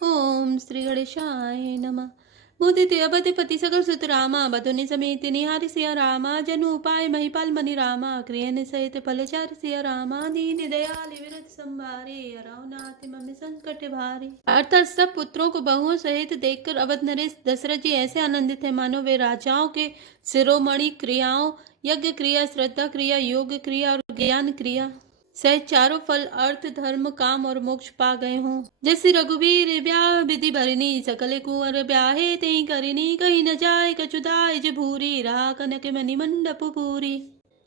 ओम श्री गणेशाय नमः। मुदिते अबधि पति सकल सुत रामा बधुनि समेत निहारि सिया रामा जनु उपाय महिपाल मनि रामा क्रियन सहित फलचारि सिया रामा दीन दयाल विरत संभारे अरावनाथ मम संकट भारे। अर्थात सब पुत्रों को बहुओं सहित देखकर अवध नरेश दशरथ जी ऐसे आनंदित है मानो वे राजाओं के शिरोमणि क्रियाओं यज्ञ क्रिया श्रद्धा क्रिया योग क्रिया और ज्ञान क्रिया सहित चारों फल अर्थ धर्म काम और मोक्ष पा गए हों। जैसे रघुवीर ब्याह विधि भरनी सकल कुंवर ब्याहे तेई करिनी कहीं न जाए कछुदाय भूरी रहा कनक मणि मंडप पूरी।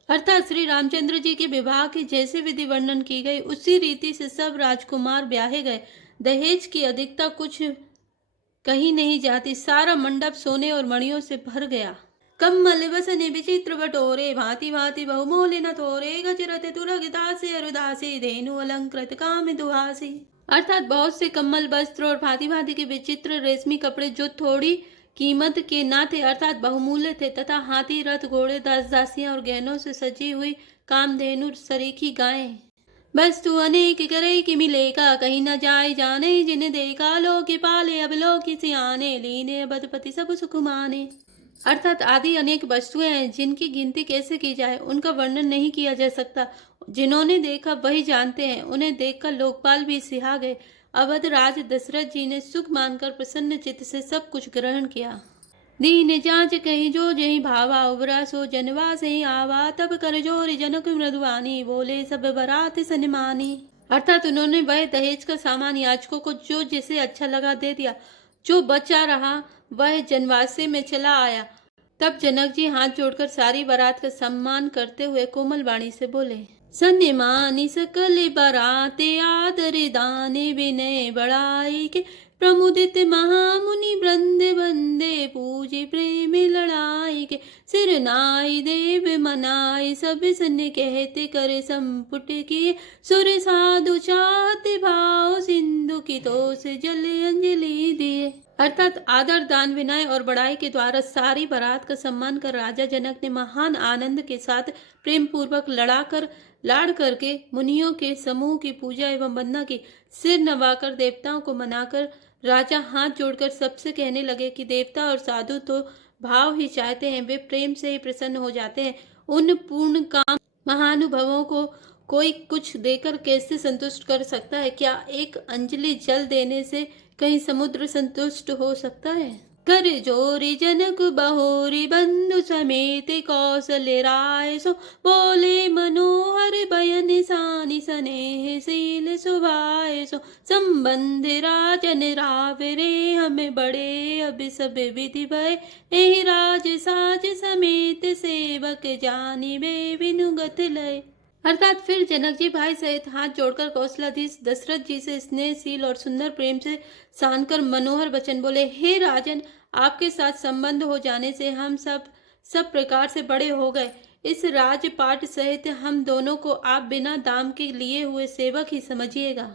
अर्थात श्री रामचंद्र जी के विवाह की जैसे विधि वर्णन की गई उसी रीति से सब राजकुमार ब्याहे गए। दहेज की अधिकता कुछ कहीं नहीं जाती, सारा मंडप सोने और मणियों से भर गया। कम्मल बसने विचित्र बटोरे भांति भांति बहुमूल्य न थोरे गजरत तुरग दासी अरुदासी धेनु अलंकृत काम दुहासी। अर्थात बहुत से कम्मल वस्त्र और भांति भांति के विचित्र रेशमी कपड़े जो थोड़ी कीमत के ना थे अर्थात बहुमूल्य थे तथा हाथी रथ घोड़े दास दासियां और गहनों से सजी हुई कामधेनु सरीखी गायें। बस तू अनेक करे कि मिलेगा कहीं न जाए जाने जिन्हें देखा लो कि पाले अब लो कि सियाने लीने बदपति सब सुख माने। अर्थात आदि अनेक वस्तुएं हैं जिनकी गिनती कैसे की जाए, उनका वर्णन नहीं किया जा सकता। जिन्होंने देखा वही जानते हैं, उन्हें देखकर लोकपाल भी सिहा गए। अवध राज दशरथ जी ने सुख मानकर प्रसन्न चित्त से सब कुछ ग्रहण किया। दीन जांच कहीं जो जही भावा उबरा सो जनवा से आवा तब कर जोरी जनक मृदुवानी बोले सब बरात सनमानी। अर्थात उन्होंने वह दहेज का सामान याचकों को जो जिसे अच्छा लगा दे दिया, जो बचा रहा वह जनवासे में चला आया। तब जनक जी हाथ जोड़कर सारी बारात का सम्मान करते हुए कोमल वाणी से बोले, सन्यमानी सकल बराते आदर दाने विनय बड़ाई के प्रमुदित महामुनि वृंद वंदे पूजी प्रेम लड़ाई के सिर नाई देव मनाई सब सन कहते करे संपुट किए सुर साधु चाहते भाव सिंधु की तो से जल अंजलि दिए। अर्थात आदर दान विनय और बड़ाई के द्वारा सारी बारात का सम्मान कर राजा जनक ने महान आनंद के साथ प्रेम पूर्वक लाड़ करके मुनियों के समूह की पूजा एवं वंदना की। सिर नवाकर देवताओं को मनाकर राजा हाथ जोड़कर सबसे कहने लगे कि देवता और साधु तो भाव ही चाहते हैं, वे प्रेम से ही प्रसन्न हो जाते हैं। उन पूर्ण काम महानुभवों को कोई कुछ देकर कैसे संतुष्ट कर सकता है? क्या एक अंजलि जल देने से कहीं समुद्र संतुष्ट हो सकता है? कर जोरी जनक बहोरी बंधु समेत कौशल्य राय सो बोले मनोहर बयन सानि स्नेह शील सुभाय सो संबंध राजन रावरे हमें बड़े अब सब विधि भय एहि राज साज समेत सेवक जानी बे विनुगत लय। अर्थात फिर जनक जी भाई सहित हाथ जोड़कर कौशलाधीश दशरथ जी से स्नेहशील और सुंदर प्रेम से सानकर मनोहर वचन बोले, हे राजन, आपके साथ संबंध हो जाने से हम सब प्रकार से बड़े हो गए। इस राजपाट सहित हम दोनों को आप बिना दाम के लिए हुए सेवक ही समझिएगा।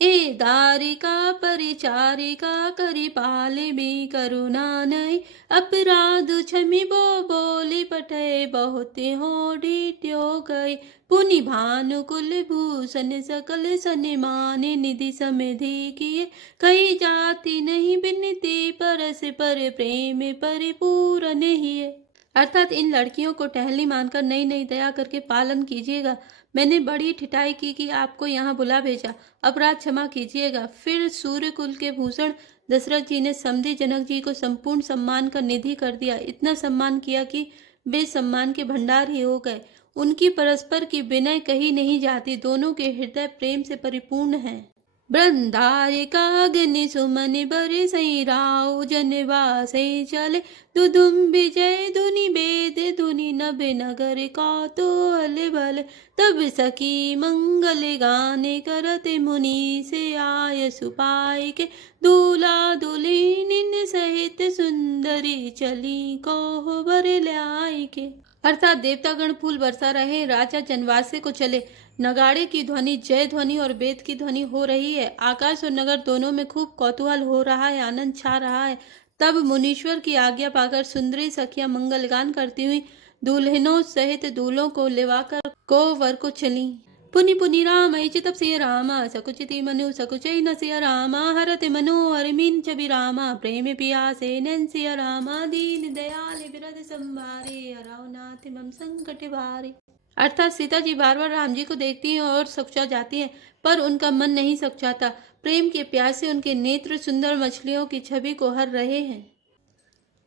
ए दारिका परिचारिका करी पाले भी करुणा नहीं अपराध क्षमी बो बोली पठे बहुत हो डीट्यो गई पुनि भानु कुल भूषण सकल सनिमाने निधि समधि किए कई जाति नहीं बिनती परस पर प्रेम परिपूर्ण ही है। अर्थात इन लड़कियों को टहली मानकर नई नई दया करके पालन कीजिएगा। मैंने बड़ी ठिठाई की कि आपको यहाँ बुला भेजा, अपराध क्षमा कीजिएगा। फिर सूर्य कुल के भूषण दशरथ जी ने समधी जनक जी को संपूर्ण सम्मान का निधि कर दिया। इतना सम्मान किया कि वे सम्मान के भंडार ही हो गए। उनकी परस्पर की विनय कही नहीं जाती, दोनों के हृदय प्रेम से परिपूर्ण हैं। बृंदारिका अग्नि सुमन बरे सई राव जनवासे चले दुदुम विजय धुनि वेद धुनि नभ नगर कौतूहल भले तब सखी मंगल गाने करते मुनि से आय सुपाय के दूला दुलिन सहित सुंदरी चली को बर ल्याय के। अर्थात देवतागण फूल बरसा रहे, राजा जनवासे को चले। नगाड़े की ध्वनि, जय ध्वनि और वेद की ध्वनि हो रही है। आकाश और नगर दोनों में खूब कौतूहल हो रहा है, आनंद छा रहा है। तब मुनीश्वर की आज्ञा पाकर सुंदरी सखियां मंगलगान करती हुई दुल्हनों सहित दूल्हों को लेवाकर को वर को चली। पुनि पुनि राम चितप सिय रामा सकुचिति मनु सकुचै न सिय रामा हरते मनोहर मीन छवि रामा प्रेम पियासे नैन सिय रामा दीन दयाल बिरद संभारे हराओ नाथ मम संकट भारे। अर्थात सीता जी बार बार राम जी को देखती हैं और सकुचा जाती हैं, पर उनका मन नहीं सकुचाता। प्रेम के प्यास से उनके नेत्र सुंदर मछलियों की छवि को हर रहे हैं।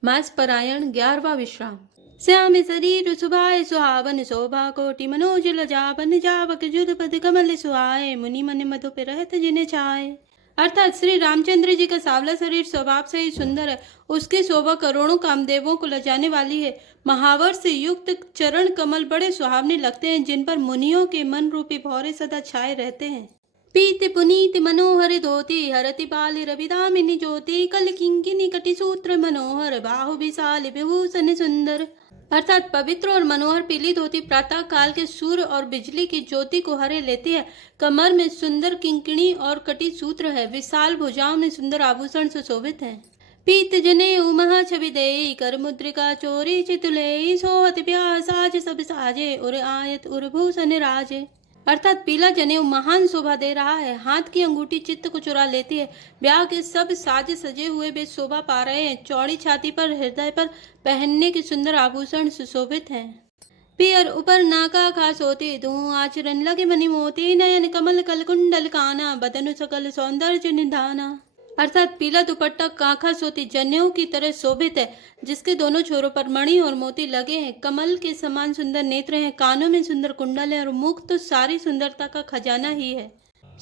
मास परायण 11वां विश्राम। श्याम शरीर सुभाए सुहावन शोभा कोटि मनोज लजावन जावक जुद पद कमल सुहाए मुनि मन मधु पे रहत जिन छाए। अर्थात श्री रामचंद्र जी का सांवला शरीर स्वभाव से ही सुंदर है, उसकी शोभा करोड़ों कामदेवों को लजाने वाली है। महावर से युक्त चरण कमल बड़े सुहावने लगते हैं, जिन पर मुनियों के मन रूपी भौरे सदा छाए रहते हैं। पीत पुनीत मनोहर धोती हरति बाल रविदामिनी ज्योति कल किंकिनी कटि सूत्र मनोहर बाहु विशाल विभूषण सुंदर। अर्थात पवित्र और मनोहर पीली धोती प्रातः काल के सूर्य और बिजली की ज्योति को हरे लेती है। कमर में सुंदर किंकिणी और कटी सूत्र है। विशाल भुजाओं में सुंदर आभूषण सुशोभित है। पीत जने उमहा छवि देई कर मुद्रिका चोरी चितुले सोहत ब्याह साज सब साजे उर आयत उर भूषण राजे। अर्थात पीला जनेऊ महान शोभा दे रहा है। हाथ की अंगूठी चित्त को चुरा लेती है। ब्याह के सब साज सजे हुए वे शोभा पा रहे हैं। चौड़ी छाती पर हृदय पर पहनने के सुंदर आभूषण सुशोभित हैं। पियर ऊपर नाका खास होती धूं आचरण लगे मनी मोती नयन कमल कल कुंडल काना बदन सकल सौंदर्य निधाना। अर्थात पीला दुपट्टा काखा सोती जनेऊ की तरह शोभित है, जिसके दोनों छोरों पर मणि और मोती लगे हैं। कमल के समान सुंदर नेत्र हैं, कानों में सुंदर कुंडल है और मुख तो सारी सुंदरता का खजाना ही है।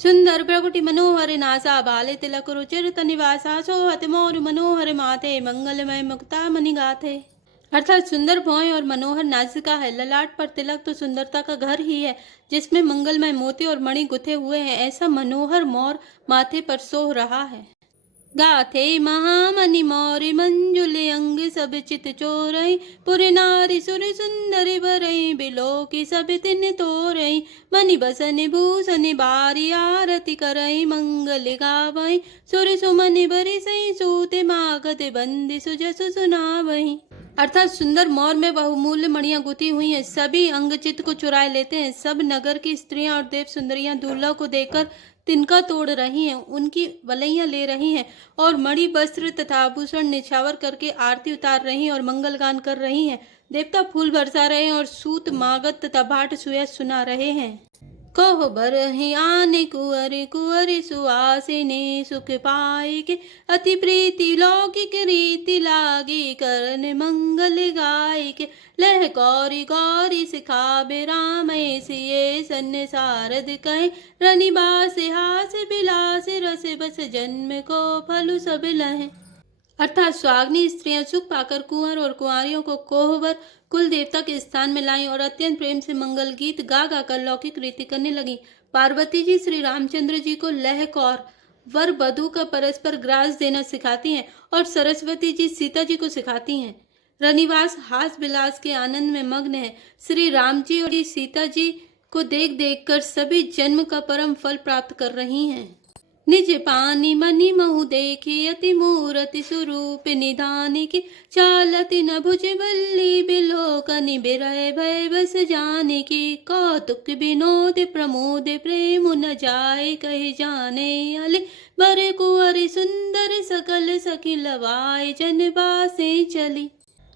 सुंदर प्रगुटि मनोहर नासा बाले तिलक रुचिर निवासा सोहत मोर मनोहर माथे मंगलमय मुक्ता मणि गाथे। अर्थात सुंदर भौएं और मनोहर नासिका है। ललाट पर तिलक तो सुंदरता का घर ही है, जिसमें मंगलमय मोती और मणि गुथे हुए हैं। ऐसा मनोहर मोर माथे पर सोह रहा है। गाथे महामणि मौरी मंजुले अंग सब चित चोरई पुर नारी सुर सुंदरी बरई बिलो की सब तिन तोरई मणि बसन भूषण बारी आरती करई मंगल गावई सुर सुमनि बरी सई सूते मागत बंदी सुजसु सुनावई। अर्थात सुंदर मोर में बहुमूल्य मणियां गुथी हुई हैं, सभी अंग चित्त को चुराए लेते हैं। सब नगर की स्त्रियां और देव सुंदरियां दूल्हा को देखकर तिनका तोड़ रही हैं, उनकी वलैयां ले रही हैं और मणि वस्त्र तथा आभूषण निछावर करके आरती उतार रही हैं और मंगल गान कर रही हैं। देवता फूल बरसा रहे हैं और सूत मागत तथा भाट सुया सुना रहे हैं। कहो बरहि आने कुंवर कुंवर सुहासिनी सुख पाई के अति प्रीति लौकिक रीति लागी करन मंगल गाय के लह गौरी गौरी सिखाबे राम सिये सन सारद कहे रनिबास हास बिलास रस बस जन्म को फलु सब लहे। अर्थात स्वाग्नी स्त्रियां सुख पाकर कुंवर और कुंवारियों को कोहबर कुल देवता के स्थान में लाई और अत्यंत प्रेम से मंगल गीत गा गा कर लौकिक रीति करने लगी। पार्वती जी श्री रामचंद्र जी को लह कौर वर वधु का परस्पर ग्रास देना सिखाती हैं और सरस्वती जी सीता जी को सिखाती हैं। रनिवास हास विलास के आनंद में मग्न है। श्री राम जी और सीता जी को देख देख कर सभी जन्म का परम फल प्राप्त कर रही हैं। निज पानी मनि महु देखी अति मूरति स्वरूप निधानी की चालति न भुज बल्ली बिलोकनि बिरय भय बस जाने की कौतुक विनोद प्रमोद प्रेम न जाए कहे जाने अले बर कुंवर सुंदर सकल सखी लवाए जन बासे चली।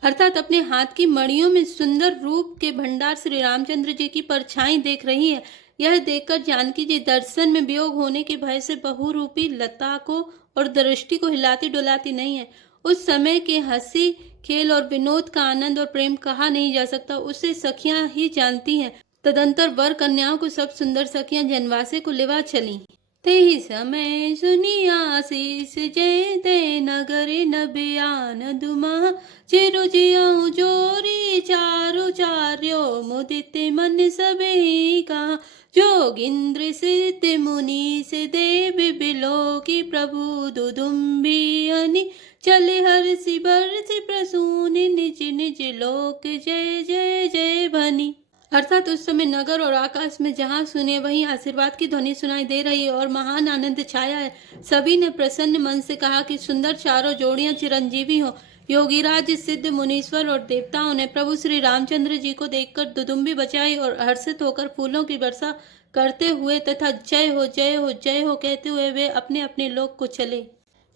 अर्थात अपने हाथ की मणियों में सुंदर रूप के भंडार श्री रामचंद्र जी की परछाई देख रही है। यह देखकर जानकी जी दर्शन में वियोग होने के भय से बहुरूपी लता को और दृष्टि को हिलाती डुलाती नहीं है। उस समय के हंसी खेल और विनोद का आनंद और प्रेम कहा नहीं जा सकता, उसे सखियां ही जानती हैं। तदंतर वर कन्याओं को सब सुंदर सखियां जनवासे को लिवा चली। तेहि समय सुनी आशीष जय ते नगर नबियान दुमा चिरु जियऊ जोरी चारु चार्यो मुदित मन सबहि कहा जोगिंद्र सिद्ध मुनि से देव बिलो की प्रभु दुदुम्बी अनि चले हर्षि बरसि प्रसूनि निज निज लोक जय जय जय भनी। अर्थात उस समय नगर और आकाश में जहाँ सुने वहीं आशीर्वाद की ध्वनि सुनाई दे रही है और महान आनंद छाया है। सभी ने प्रसन्न मन से कहा कि सुंदर चारों जोड़ियां चिरंजीवी हो। योगीराज सिद्ध मुनीश्वर और देवताओं ने प्रभु श्री रामचंद्र जी को देखकर दुदुम्बी बजाई और हर्षित होकर फूलों की वर्षा करते हुए तथा जय हो जय हो जय हो कहते हुए वे अपने अपने लोक को चले।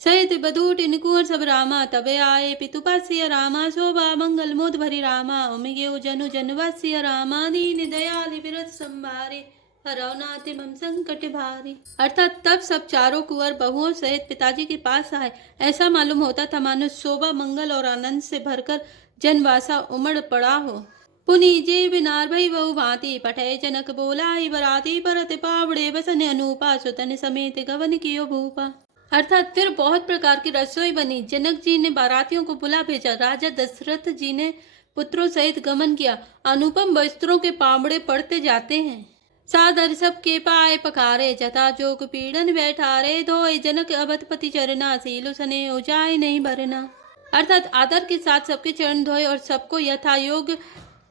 सहित बधूट कुंवर सब रामा तबे आए पितुपास्य रामा शोभा मंगल मोद भरी रामा उमिगे जनु जनवास्य रामा दीन दयाल विरत संभारे हरवनाते मम संकट भारी। अर्थात तब सब चारों कुंवर बहुओं सहित पिताजी के पास आए। ऐसा मालूम होता था मानो शोभा मंगल और आनंद से भरकर जनवासा उमड़ पड़ा हो। पुनि जे बिनार भई बहु भांति पठे जनक बोलाई बराती परत पावड़े बसन अनूपा सुतन समेत गवन कियो भूपा। अर्थात फिर बहुत प्रकार की रसोई बनी। जनक जी ने बारातियों को बुला भेजा। राजा दशरथ जी ने पुत्रों सहित गमन किया। अनुपम वस्त्रों के पावड़े पड़ते जाते हैं। सादर सब के पाए पखारे जथा जोग पीड़न बैठारे धोए जनक अवधपति चरना सीलु सने हो जाए नहीं भरना। अर्थात आदर के साथ सबके चरण धोए और सबको यथायोग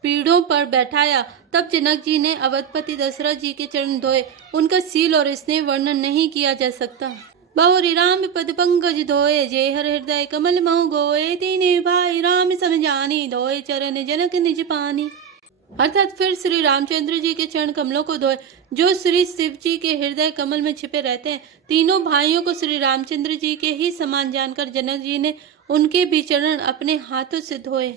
पीढ़ों पर बैठाया। तब जनक जी ने अवधपति दशरथ जी के चरण धोए। उनका सील और स्नेह वर्णन नहीं किया जा सकता। बहुरी राम पद पंकज धोए जे हर हृदय कमल महु गोए तीने भाई राम समझानी धोए चरण जनक निज पानी। अर्थात फिर श्री रामचंद्र जी के चरण कमलों को धोए जो श्री शिव जी के हृदय कमल में छिपे रहते हैं। तीनों भाइयों को श्री रामचंद्र जी के ही समान जानकर जनक जी ने उनके भी चरण अपने हाथों से धोए।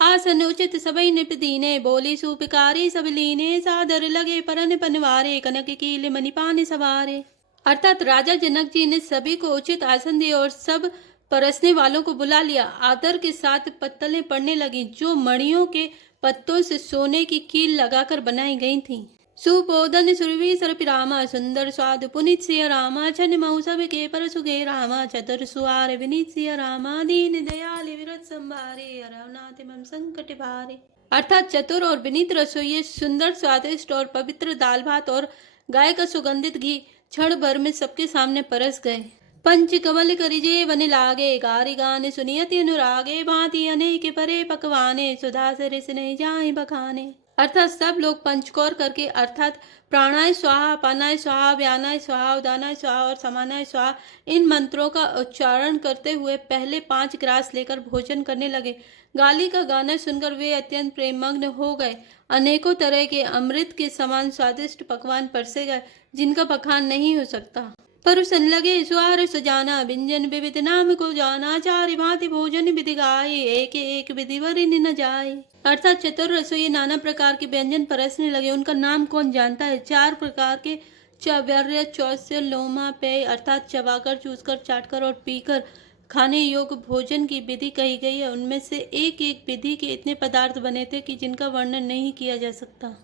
आसन उचित सबई निप दीने बोली सुपिकारी सब लीने सादर लगे परन पनवारे कनक कीले मणिपान सवारे। अर्थात राजा जनक जी ने सभी को उचित आसन दिए और सब परसने वालों को बुला लिया। आदर के साथ पत्तलें पड़ने लगी जो मणियों के पत्तों से सोने की कील लगाकर बनाई गई थीं। सुपोदन सुरभि सर्पिरामा सुंदर स्वाद पुनित सिया रामा छन मऊ सब के पर सुगे रामा चतुर सुआर विनीत सिया रामा दीन दयाल विरत संभारे अरवनाथ मम संकट भारे। अर्थात चतुर और विनीत रसोइये सुंदर स्वादिष्ट और पवित्र दाल भात और गाय का सुगंधित घी क्षण भर में सबके सामने परस गए। पंच कमल करिजे वन लागे गारी गाने सुनियति अनुरागे भांति अनेक परे पकवाने सुधा सरिस नहीं जाए बखाने। अर्थात सब लोग पंचकौर करके अर्थात प्राणाय स्वाहा पानाय स्वाहा व्यानाय स्वाहा उदानाय स्वाहा और समानाय स्वाहा इन मंत्रों का उच्चारण करते हुए पहले 5 ग्रास लेकर भोजन करने लगे। गाली का गाना सुनकर वे अत्यंत प्रेममग्न हो गए। अनेकों तरह के अमृत के समान स्वादिष्ट पकवान परसे गए जिनका बखान नहीं हो सकता। परुसन लगे स्वार सजाना व्यंजन विविध नाम को जाना चारि भांति भोजन विधि गाये एक एक विधि वरिन न जाए। अर्थात चतुर रसोई नाना प्रकार के व्यंजन परसने लगे। उनका नाम कौन जानता है। 4 प्रकार के चव्य चौस्य लोमा पेय अर्थात चबाकर चूसकर चाटकर और पीकर खाने योग्य भोजन की विधि कही गई है। उनमें से एक एक विधि के इतने पदार्थ बने थे कि जिनका वर्णन नहीं किया जा सकता।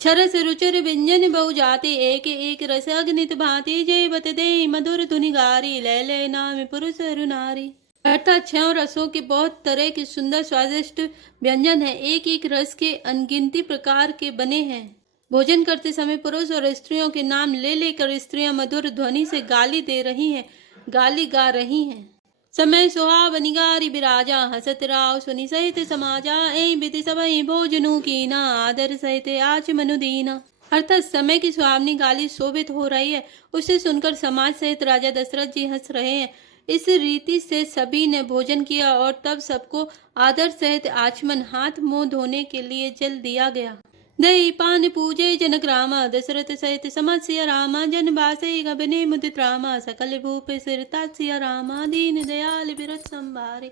छरस रुचिर व्यंजन बहु जाति एक एक रस अग्नित भांति जय बत दे मधुर धुनि गारी ले ले नाम पुरुष हरु नारी। अर्थात 6 रसों के बहुत तरह के सुंदर स्वादिष्ट व्यंजन है। एक एक रस के अनगिनती प्रकार के बने हैं। भोजन करते समय पुरुष और स्त्रियों के नाम ले लेकर स्त्रियां मधुर ध्वनि से गाली दे रही हैं, गाली गा रही हैं। समय सुहावनी गारी बिराजा हसत राव सुनि सहित समाजा ऐ विधि सबई भोजनु कीना आदर सहित आच मनु दीना। अर्थात समय की सुहावनी गाली शोभित हो रही है, उसे सुनकर समाज सहित राजा दशरथ जी हंस रहे हैं। इस रीति से सभी ने भोजन किया और तब सबको आदर सहित आचमन हाथ मुंह धोने के लिए जल दिया गया। दही पान पूजे जनक रामा दशरथ सहित समस्या रामा जन बासे गबने मुदित रामा सकल भूप सिरता सिया रामा दीन दयाल विरत संभारे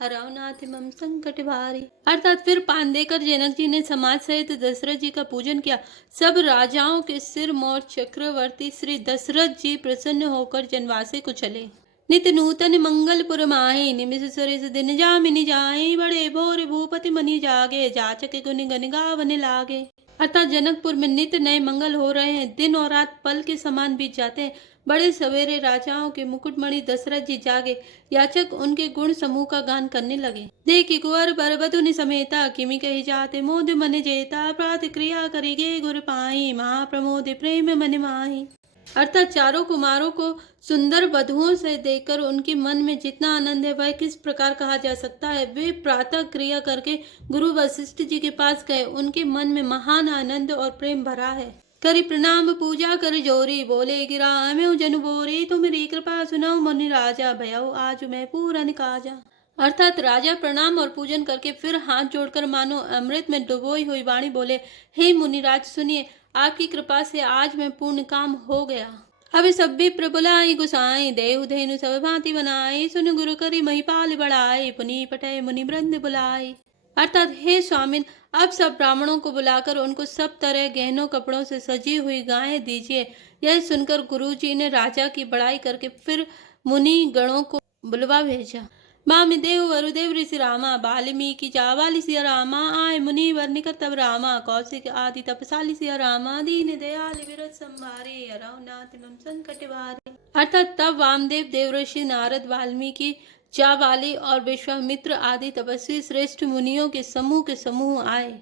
हरवनाथ मम संकट भारी। अर्थात फिर पान देकर जनक जी ने समाज सहित दशरथ जी का पूजन किया। सब राजाओं के सिर मोर चक्रवर्ती श्री दशरथ जी प्रसन्न होकर जनवासे को चले। नित नूतन मंगलपुर माही निमिष सरिस दिन जामिनी जाए बड़े भोर भूपति मनि जागे जाचक गुनि गन गावन लागे। अर्थात जनकपुर में नित नए मंगल हो रहे हैं। दिन और रात पल के समान बीत जाते हैं। बड़े सवेरे राजाओं के मुकुटमणि दशरथ जी जागे। याचक उनके गुण समूह का गान करने लगे। देखी कुंवर बर बधुनि समेता किमि कही जाते मोद मन जेता प्रातिक्रिया करिगे गुर पाई महाप्रमोद प्रेम मन माही। अर्थात चारों कुमारों को सुंदर वधुओं से देखकर उनके मन में जितना आनंद है वह किस प्रकार कहा जा सकता है। वे प्रातः क्रिया करके गुरु वशिष्ठ जी के पास गए। उनके मन में महान आनंद और प्रेम भरा है। करी प्रणाम पूजा कर जोरी बोले गिरा मैं जन बोरी तुम्हारी कृपा सुनाओ मुनि राजा भयाओ आज मैं पूरन काजा। अर्थात राजा प्रणाम और पूजन करके फिर हाथ जोड़कर मानो अमृत में डुबोई हुई वाणी बोले, हे मुनिराज सुनिए, आपकी कृपा से आज मैं पूर्ण काम हो गया। अब सब भी प्रबुलाई गुसाई देव धेनु सब भांति बनाई, सुन गुरु करी महिपाल बढ़ाई, पुनि पठय मुनि वृंद बुलाई। अर्थात हे स्वामिन, अब सब ब्राह्मणों को बुलाकर उनको सब तरह गहनों कपड़ों से सजी हुई गायें दीजिए। यह सुनकर गुरुजी ने राजा की बड़ाई करके फिर मुनि गणों को बुलवा भेजा। वामदेव वरुदेव ऋषि रामा, वाल्मीकि जावाली सिया रामा, आय मुनि वर निकट तब रामा, कौशिक आदि तपसाली सिया रामा, दीन दयाल विरत संभारे, अरहुनाथ मम संकट वारे। अर्थात तब वामदेव देवऋषि नारद वाल्मीकि जावाली और विश्वामित्र आदि तपस्वी श्रेष्ठ मुनियों के समूह आए।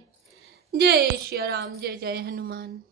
जय श्री राम, जय जय हनुमान।